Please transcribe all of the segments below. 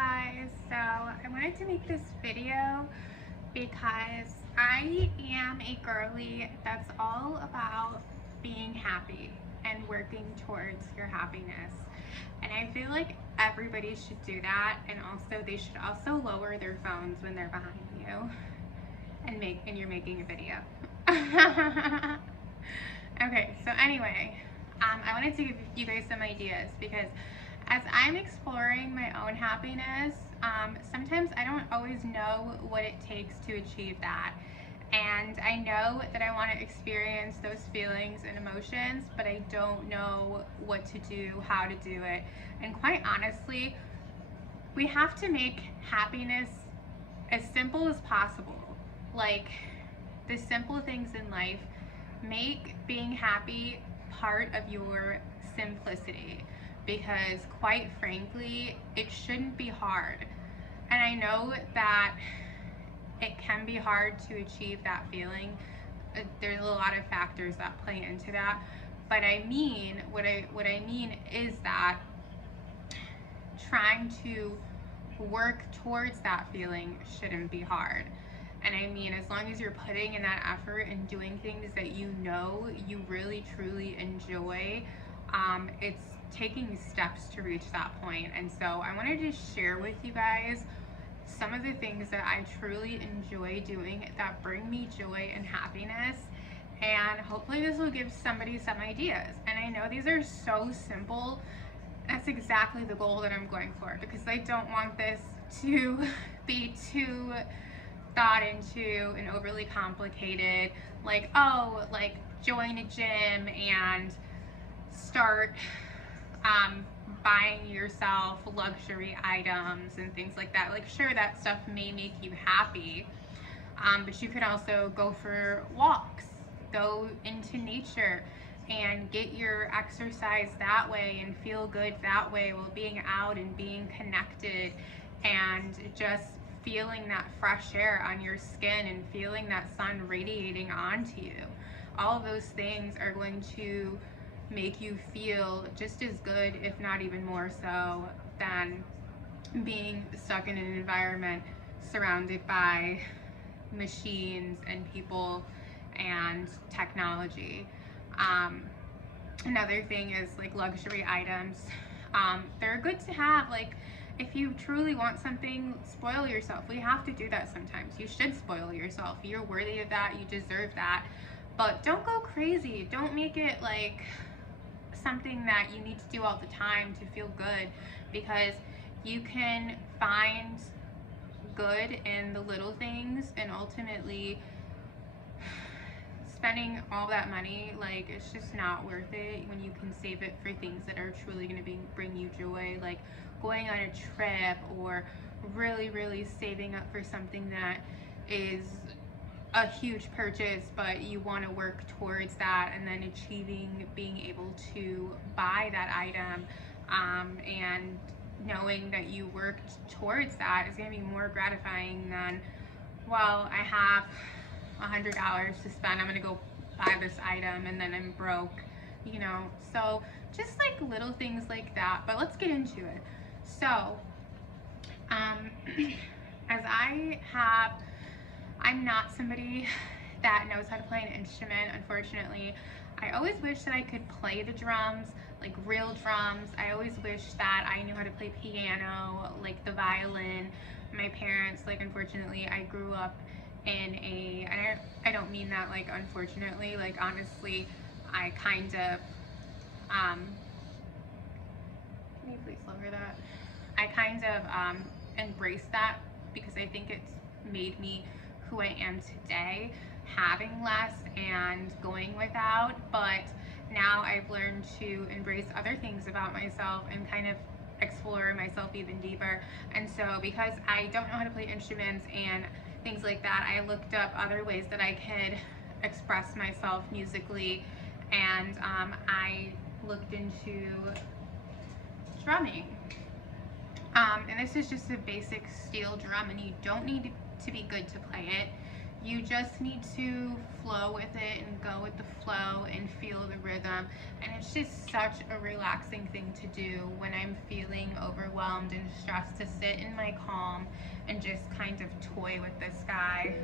guys, so I wanted to make this video because I am a girly that's all about being happy and working towards your happiness. And I feel like everybody should do that, and also they should also lower their phones when they're behind you and you're making a video. Okay, so anyway, I wanted to give you guys some ideas because as I'm exploring my own happiness, sometimes I don't always know what it takes to achieve that. And I know that I want to experience those feelings and emotions, but I don't know what to do, how to do it. And quite honestly, we have to make happiness as simple as possible. Like the simple things in life, make being happy part of your simplicity, because quite frankly, it shouldn't be hard. And I know that it can be hard to achieve that feeling. There's a lot of factors that play into that. But I mean, what I mean is that trying to work towards that feeling shouldn't be hard. And I mean, as long as you're putting in that effort and doing things that you know you really truly enjoy, it's taking steps to reach that point. And so I wanted to share with you guys some of the things that I truly enjoy doing that bring me joy and happiness. And hopefully this will give somebody some ideas. And I know these are so simple. That's exactly the goal that I'm going for, because I don't want this to be too thought into and overly complicated, like, oh, like join a gym and start buying yourself luxury items and things like that. Like, sure, that stuff may make you happy, but you could also go for walks, go into nature, and get your exercise that way and feel good that way while being out and being connected and just feeling that fresh air on your skin and feeling that sun radiating onto you. All of those things are going to make you feel just as good, if not even more so, than being stuck in an environment surrounded by machines and people and technology. Another thing is like luxury items. They're good to have. Like, if you truly want something, spoil yourself. We have to do that sometimes. You should spoil yourself. You're worthy of that. You deserve that. But don't go crazy. Don't make it like something that you need to do all the time to feel good, because you can find good in the little things, and ultimately spending all that money, like, it's just not worth it when you can save it for things that are truly going to bring you joy, like going on a trip, or really saving up for something that is a huge purchase, but you want to work towards that, and then achieving being able to buy that item, and knowing that you worked towards that is going to be more gratifying than, well, I have $100 to spend, I'm going to go buy this item and then I'm broke, you know. So just like little things like that. But let's get into it. So as I'm not somebody that knows how to play an instrument, unfortunately. I always wish that I could play the drums, like real drums. I always wish that I knew how to play piano, like the violin. My parents, like, unfortunately, I grew up in I don't mean that like unfortunately, like honestly, I kind of, can you please lower that? I kind of embraced that because I think it's made me who I am today, having less and going without. But now I've learned to embrace other things about myself and kind of explore myself even deeper. And so because I don't know how to play instruments and things like that, I looked up other ways that I could express myself musically, and I looked into drumming. And this is just a basic steel drum, and you don't need to be good to play it. You just need to flow with it and go with the flow and feel the rhythm. And it's just such a relaxing thing to do when I'm feeling overwhelmed overwhelmed and stressed to sit in my calm and just kind of toy with this guy.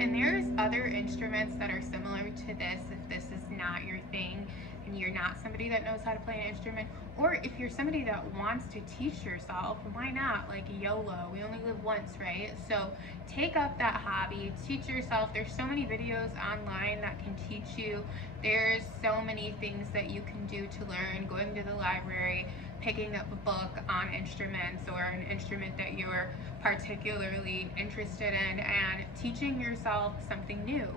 And there's other instruments that are similar to this if this is not your thing and you're not somebody that knows how to play an instrument, or if you're somebody that wants to teach yourself, why not? Like YOLO, we only live once, right? So take up that hobby, teach yourself. There's so many videos online that can teach you. There's so many things that you can do to learn, going to the library, picking up a book on instruments or an instrument that you're particularly interested in, and teaching yourself something new.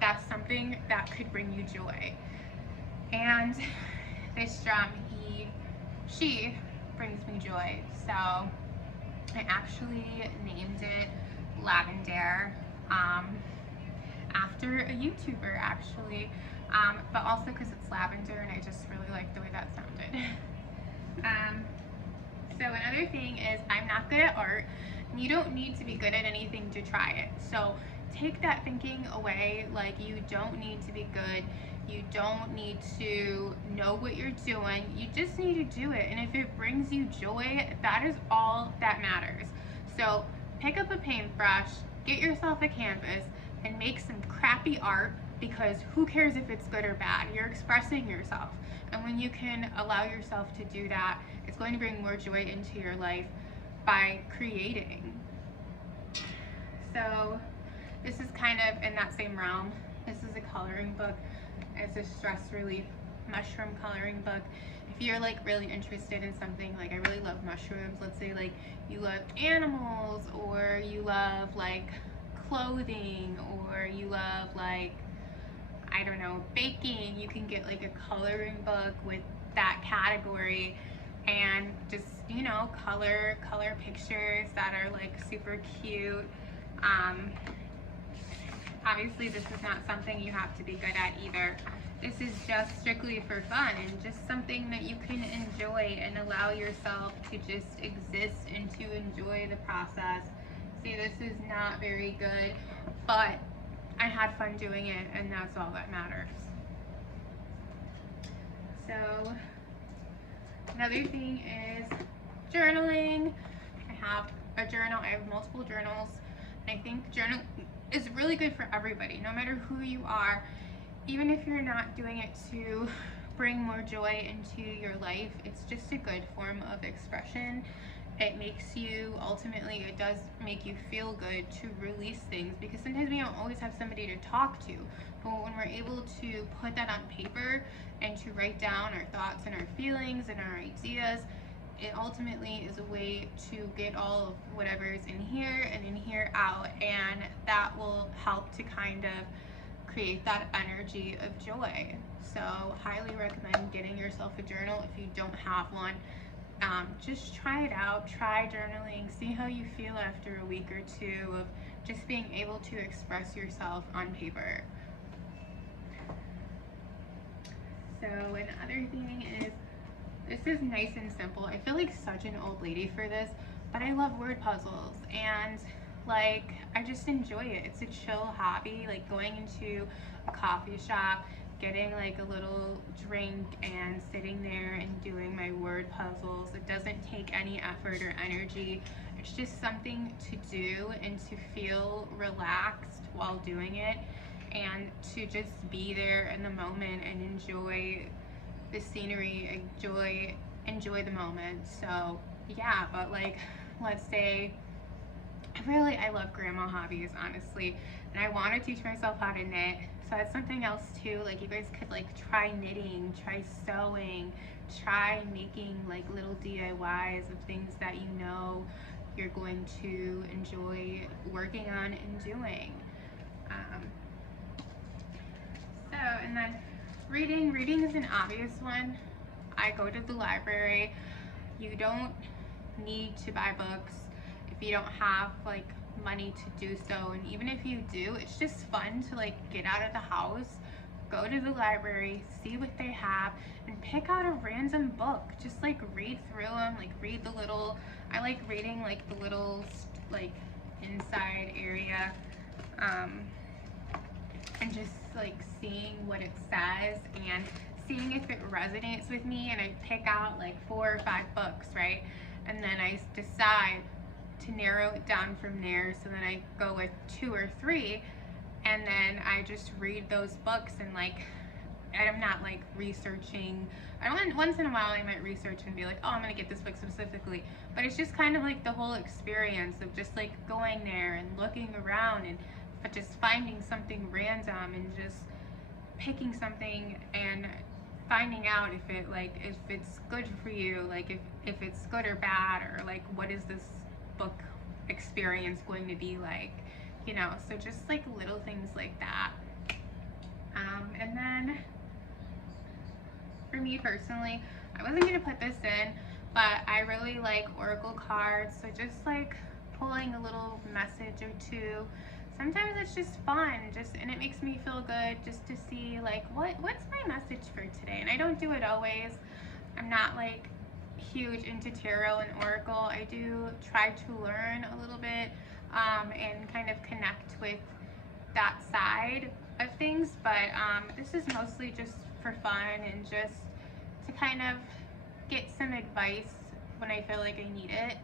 That's something that could bring you joy. And this drum, she brings me joy. So I actually named it Lavender, after a YouTuber actually, but also because it's lavender and I just really like the way that sounded. So another thing is, I'm not good at art, and you don't need to be good at anything to try it. So take that thinking away, like you don't need to be good, you don't need to know what you're doing, you just need to do it. And if it brings you joy, that is all that matters. So pick up a paintbrush, get yourself a canvas, and make some crappy art, because who cares if it's good or bad? You're expressing yourself. And when you can allow yourself to do that, it's going to bring more joy into your life by creating. So this is kind of in that same realm. This is a coloring book. It's a stress relief mushroom coloring book. If you're like really interested in something, like I really love mushrooms, let's say like you love animals, or you love like clothing, or you love like, I don't know, baking, you can get like a coloring book with that category and just, you know, color pictures that are like super cute. Obviously this is not something you have to be good at either. This is just strictly for fun and just something that you can enjoy and allow yourself to just exist and to enjoy the process. See, this is not very good, but I had fun doing it, and that's all that matters. So another thing is journaling. I have a journal. I have multiple journals, and I think journal is really good for everybody, no matter who you are. Even if you're not doing it to bring more joy into your life, it's just a good form of expression. It makes you, ultimately, it does make you feel good to release things, because sometimes we don't always have somebody to talk to. But when we're able to put that on paper and to write down our thoughts and our feelings and our ideas, it ultimately is a way to get all of whatever's in here and in here out, and that will help to kind of create that energy of joy. So highly recommend getting yourself a journal if you don't have one. Just try it out, try journaling, see how you feel after a week or two of just being able to express yourself on paper. So another thing is, this is nice and simple. I feel like such an old lady for this, but I love word puzzles, and like I just enjoy it. It's a chill hobby, like going into a coffee shop, getting like a little drink and sitting there and doing my word puzzles. It doesn't take any effort or energy. It's just something to do and to feel relaxed while doing it, and to just be there in the moment and enjoy the scenery, enjoy the moment. So yeah, but like, let's say, I love grandma hobbies, honestly, and I want to teach myself how to knit. So that's something else too. Like you guys could like try knitting, try sewing, try making like little DIYs of things that you know you're going to enjoy working on and doing. And then reading is an obvious one. I go to the library. You don't need to buy books if you don't have like money to do so, and even if you do, it's just fun to like get out of the house, go to the library, see what they have, and pick out a random book. Just like read through them, like read the little, I like reading like the little like inside area, and just like seeing what it says and seeing if it resonates with me, and I pick out like 4 or 5 books, right? And then I decide to narrow it down from there, so then I go with 2 or 3, and then I just read those books, and like I'm not like researching. Once in a while I might research and be like, oh, I'm gonna get this book specifically, but it's just kind of like the whole experience of just like going there and looking around and just finding something random and just picking something and finding out if it's good for you, like if it's good or bad, or like what is this book experience going to be like, you know. So just like little things like that. And then for me personally, I wasn't gonna put this in, but I really like oracle cards, so just like pulling a little message or two. Sometimes it's just fun, and it makes me feel good just to see like what's my message for today. And I don't do it always. I'm not like huge into tarot and oracle. I do try to learn a little bit and kind of connect with that side of things, but this is mostly just for fun and just to kind of get some advice when I feel like I need it.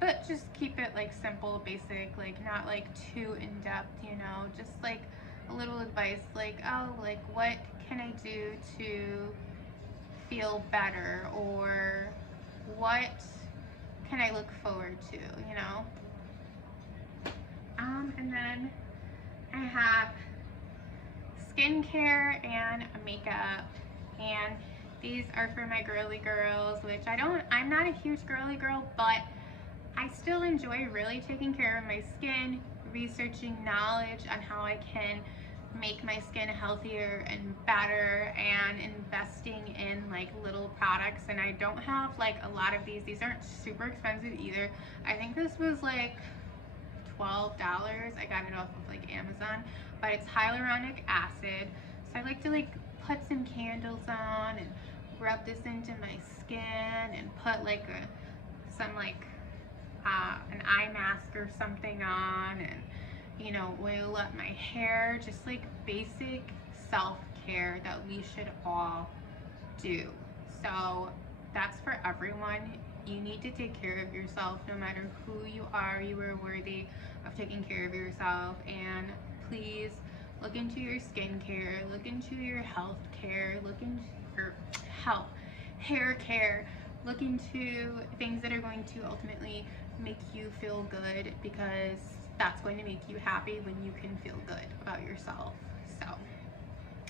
But just keep it like simple, basic, like not like too in-depth, you know, just like a little advice, like, oh, like what can I do to feel better, or what can I look forward to, you know. And then I have skincare and makeup, and these are for my girly girls, which I'm not a huge girly girl, but I still enjoy really taking care of my skin, researching knowledge on how I can make my skin healthier and better, and investing in like little products. And I don't have like a lot of these aren't super expensive either. I think this was like $12. I got it off of like Amazon, but it's hyaluronic acid. So I like to like put some candles on and rub this into my skin and put like some like an eye mask or something on, and you know, oil up my hair. Just like basic self-care that we should all do. So that's for everyone. You need to take care of yourself. No matter who you are worthy of taking care of yourself. And please look into your skincare, look into your health care, look into your health, hair care, look into things that are going to ultimately make you feel good, because that's going to make you happy when you can feel good about yourself. So,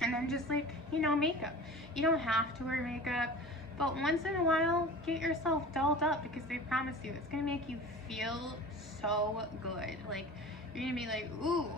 and then just like, you know, makeup. You don't have to wear makeup, but once in a while, get yourself dolled up, because they promise you it's gonna make you feel so good. Like, you're gonna be like, ooh,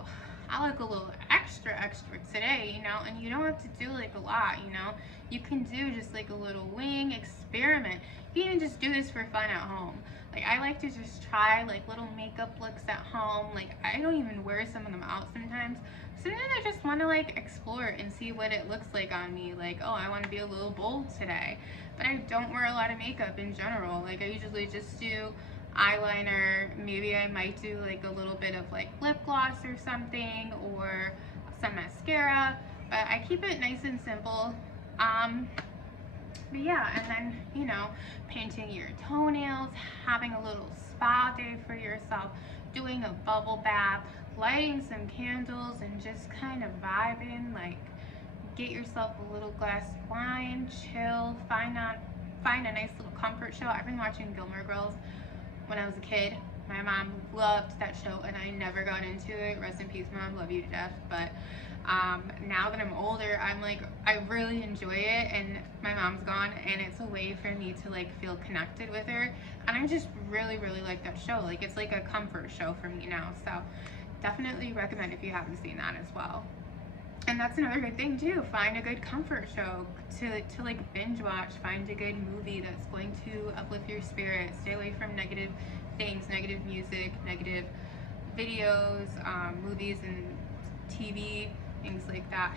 I look a little extra today, you know. And you don't have to do like a lot, you know. You can do just like a little wing experiment. You can even just do this for fun at home. Like, I like to just try like little makeup looks at home. Like, I don't even wear some of them out sometimes. Sometimes I just want to like explore and see what it looks like on me. Like, oh, I want to be a little bold today. But I don't wear a lot of makeup in general. Like, I usually just do eyeliner. Maybe I might do like a little bit of like lip gloss or something, or some mascara. But I keep it nice and simple. But yeah, and then, you know, painting your toenails, having a little spa day for yourself, doing a bubble bath, lighting some candles, and just kind of vibing. Like, get yourself a little glass of wine, chill, find a nice little comfort show. I've been watching Gilmore Girls when I was a kid. My mom loved that show, and I never got into it. Rest in peace, Mom. Love you to death. But now that I'm older, I'm like, I really enjoy it, and my mom's gone, and it's a way for me to like feel connected with her. And I just really, really like that show. Like, it's like a comfort show for me now. So definitely recommend if you haven't seen that as well. And that's another good thing too. Find a good comfort show to like binge watch. Find a good movie that's going to uplift your spirit. Stay away from negative things, negative music, negative videos, movies and TV, things like that.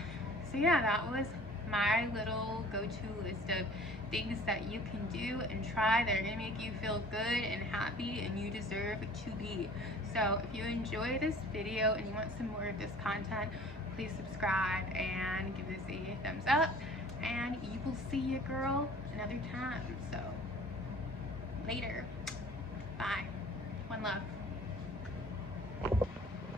So yeah, that was my little go-to list of things that you can do and try that are gonna make you feel good and happy and you deserve to be. So if you enjoy this video and you want some more of this content, please subscribe and give this a thumbs up. And you will see your girl another time. So later. Bye. One love.